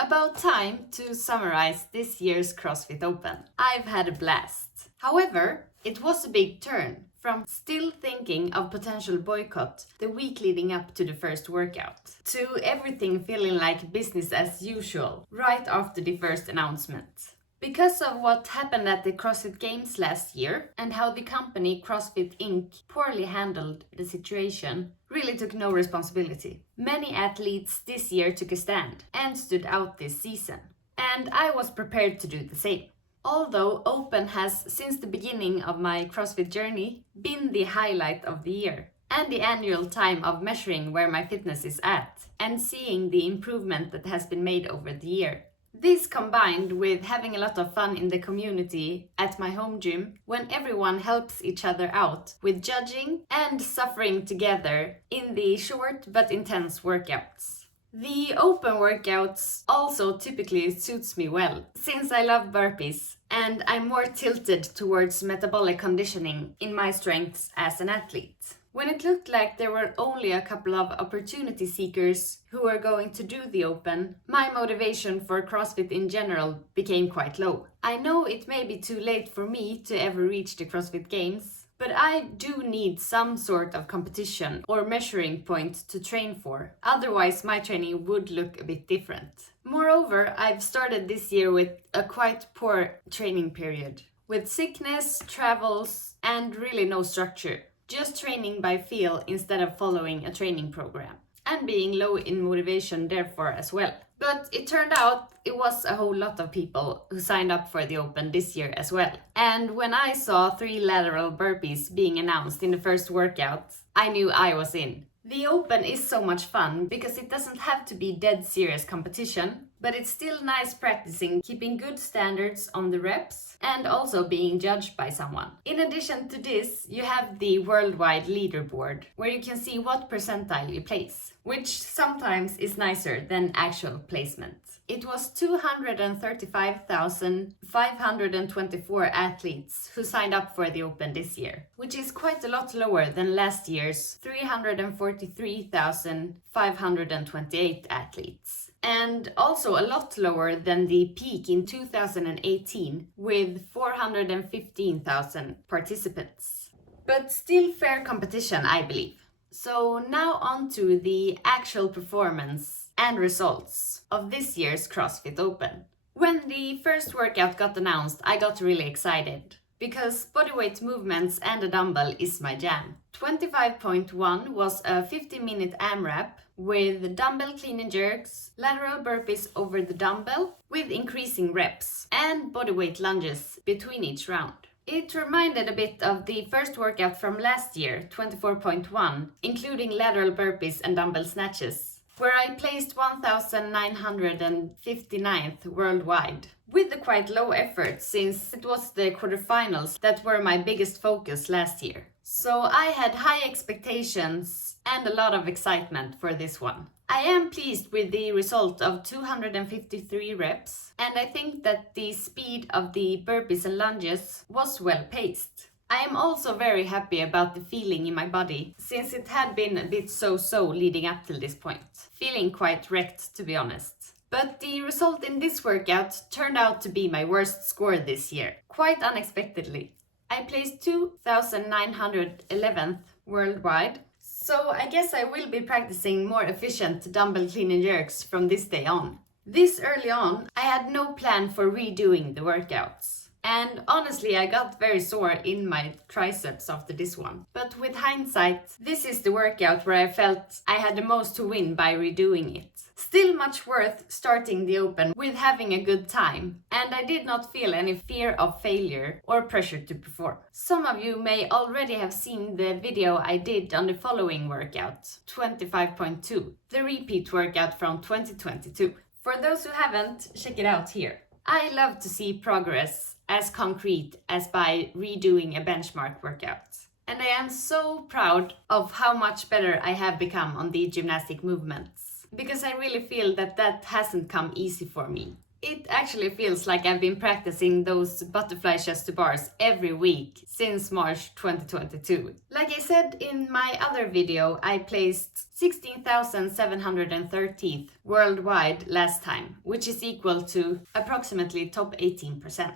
About time to summarize this year's CrossFit Open. I've had a blast. However, it was a big turn from still thinking of potential boycott the week leading up to the first workout, to everything feeling like business as usual right after the first announcement. Because of what happened at the CrossFit Games last year and how the company CrossFit Inc. poorly handled the situation, really took no responsibility. Many athletes this year took a stand and stood out this season. And I was prepared to do the same. Although Open has, since the beginning of my CrossFit journey, been the highlight of the year and the annual time of measuring where my fitness is at and seeing the improvement that has been made over the year. This combined with having a lot of fun in the community at my home gym when everyone helps each other out with judging and suffering together in the short but intense workouts. The open workouts also typically suits me well, since I love burpees and I'm more tilted towards metabolic conditioning in my strengths as an athlete. When it looked like there were only a couple of opportunity seekers who were going to do the Open, my motivation for CrossFit in general became quite low. I know it may be too late for me to ever reach the CrossFit Games, but I do need some sort of competition or measuring point to train for, otherwise my training would look a bit different. Moreover, I've started this year with a quite poor training period, with sickness, travels, and really no structure. Just training by feel instead of following a training program, and being low in motivation therefore as well. But it turned out it was a whole lot of people who signed up for the Open this year as well. And when I saw 3 lateral burpees being announced in the first workout, I knew I was in. The Open is so much fun because it doesn't have to be dead serious competition, but it's still nice practicing keeping good standards on the reps and also being judged by someone. In addition to this, you have the worldwide leaderboard where you can see what percentile you place, which sometimes is nicer than actual placement. It was 235,524 athletes who signed up for the Open this year, which is quite a lot lower than last year's 343,528 athletes. And also a lot lower than the peak in 2018 with 415,000 participants. But still fair competition, I believe. So now on to the actual performance and results of this year's CrossFit Open. When the first workout got announced, I got really excited because bodyweight movements and a dumbbell is my jam. 25.1 was a 50-minute AMRAP with dumbbell clean and jerks, lateral burpees over the dumbbell with increasing reps, and bodyweight lunges between each round. It reminded a bit of the first workout from last year, 24.1, including lateral burpees and dumbbell snatches, where I placed 1,959th worldwide, with a quite low effort since it was the quarterfinals that were my biggest focus last year. So I had high expectations and a lot of excitement for this one. I am pleased with the result of 253 reps, and I think that the speed of the burpees and lunges was well paced. I am also very happy about the feeling in my body, since it had been a bit so-so leading up till this point. Feeling quite wrecked, to be honest. But the result in this workout turned out to be my worst score this year, quite unexpectedly. I placed 2,911th worldwide, so I guess I will be practicing more efficient dumbbell clean and jerks from this day on. This early on, I had no plan for redoing the workouts. And honestly, I got very sore in my triceps after this one. But with hindsight, this is the workout where I felt I had the most to win by redoing it. Still much worth starting the Open with having a good time, and I did not feel any fear of failure or pressure to perform. Some of you may already have seen the video I did on the following workout, 25.2, the repeat workout from 2022. For those who haven't, check it out here. I love to see progress as concrete as by redoing a benchmark workout. And I am so proud of how much better I have become on the gymnastic movements, because I really feel that hasn't come easy for me. It actually feels like I've been practicing those butterfly chest to bars every week since March 2022. Like I said in my other video, I placed 16,713th worldwide last time, which is equal to approximately top 18%.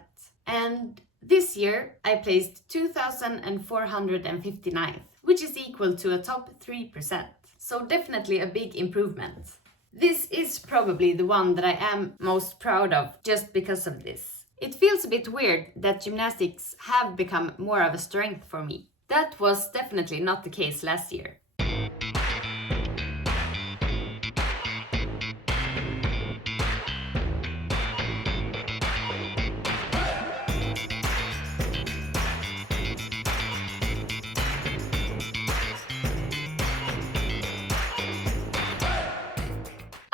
And this year I placed 2,459th, which is equal to a top 3%. So definitely a big improvement. This is probably the one that I am most proud of just because of this. It feels a bit weird that gymnastics have become more of a strength for me. That was definitely not the case last year.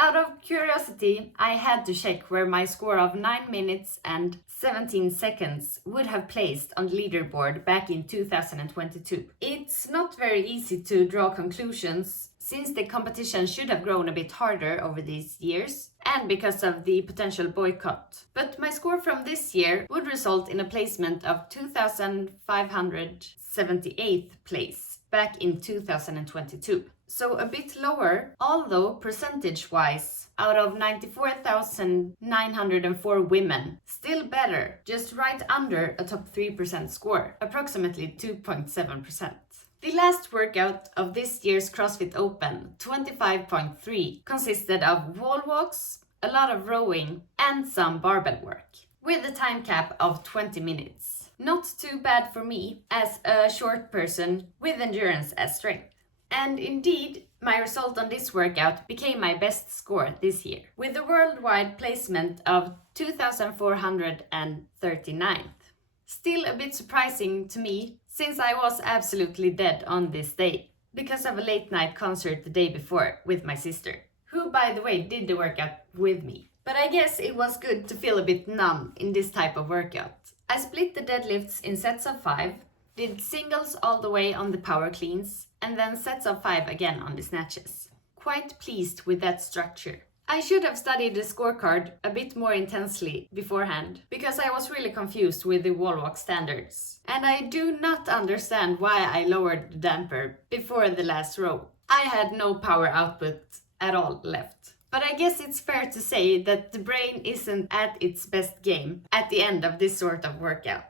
Out of curiosity, I had to check where my score of 9 minutes and 17 seconds would have placed on the leaderboard back in 2022. It's not very easy to draw conclusions since the competition should have grown a bit harder over these years and because of the potential boycott. But my score from this year would result in a placement of 2,578th place back in 2022. So a bit lower, although percentage-wise, out of 94,904 women, still better, just right under a top 3% score, approximately 2.7%. The last workout of this year's CrossFit Open, 25.3, consisted of wall walks, a lot of rowing, and some barbell work, with a time cap of 20 minutes. Not too bad for me, as a short person with endurance as strength. And indeed, my result on this workout became my best score this year, with a worldwide placement of 2,439th. Still a bit surprising to me, since I was absolutely dead on this day, because of a late night concert the day before with my sister, who by the way did the workout with me. But I guess it was good to feel a bit numb in this type of workout. I split the deadlifts in sets of 5, did singles all the way on the power cleans, and then sets of 5 again on the snatches. Quite pleased with that structure. I should have studied the scorecard a bit more intensely beforehand, because I was really confused with the wall walk standards. And I do not understand why I lowered the damper before the last row. I had no power output at all left. But I guess it's fair to say that the brain isn't at its best game at the end of this sort of workout.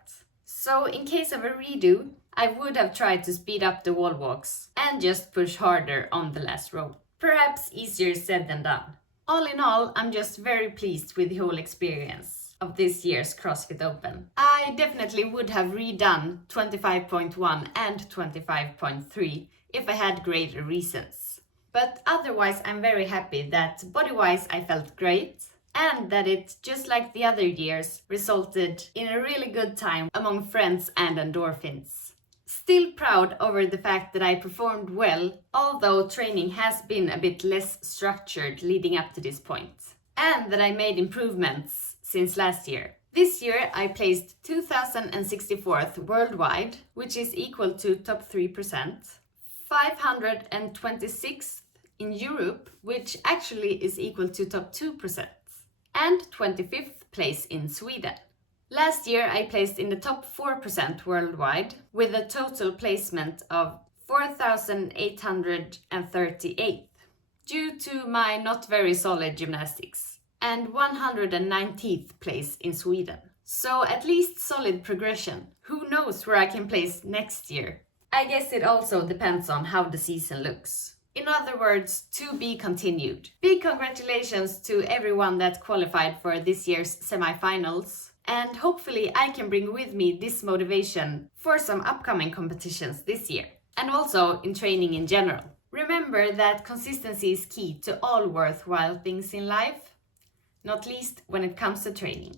So in case of a redo, I would have tried to speed up the wall walks and just push harder on the last row. Perhaps easier said than done. All in all, I'm just very pleased with the whole experience of this year's CrossFit Open. I definitely would have redone 25.1 and 25.3 if I had greater reasons. But otherwise, I'm very happy that body-wise I felt great, and that it, just like the other years, resulted in a really good time among friends and endorphins. Still proud over the fact that I performed well, although training has been a bit less structured leading up to this point, and that I made improvements since last year. This year I placed 2,064th worldwide, which is equal to top 3%, 526th in Europe, which actually is equal to top 2%. And 25th place in Sweden. Last year I placed in the top 4% worldwide with a total placement of 4,838 due to my not very solid gymnastics, and 190th place in Sweden. So at least solid progression. Who knows where I can place next year? I guess it also depends on how the season looks. In other words, to be continued. Big congratulations to everyone that qualified for this year's semifinals, and hopefully I can bring with me this motivation for some upcoming competitions this year, and also in training in general. Remember that consistency is key to all worthwhile things in life, not least when it comes to training.